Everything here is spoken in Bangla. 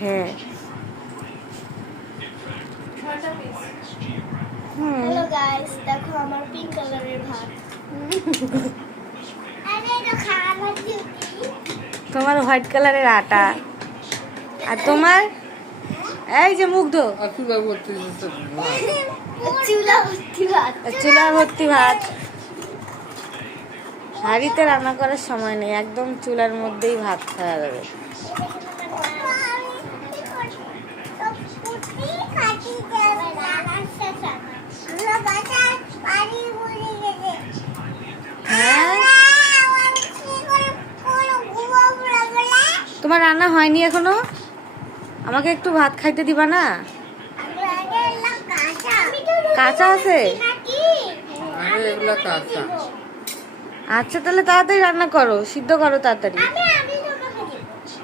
হ্যাঁ হ্যালো গাইস, দেখো আমার পিঙ্ক কালারের ভাত। আরে এটা খাওয়া দিই। তোমার হোয়াইট কালারের আটা আর তোমার এই যে মুগ্ধ চুলা ভর্তি ভাত। চুলা ভর্তি ভাত। হাঁড়িতে রান্না করার সময় নেই, একদম চুলার মধ্যেই ভাত খাওয়া যাবে। হ্যাঁ তোমার রান্না হয়নি এখনো? আমাকে একটু ভাত খাইতে দিবা না? কাঁচা আছে? আচ্ছা তাহলে তাড়াতাড়ি রান্না করো, সিদ্ধ করো তাড়াতাড়ি।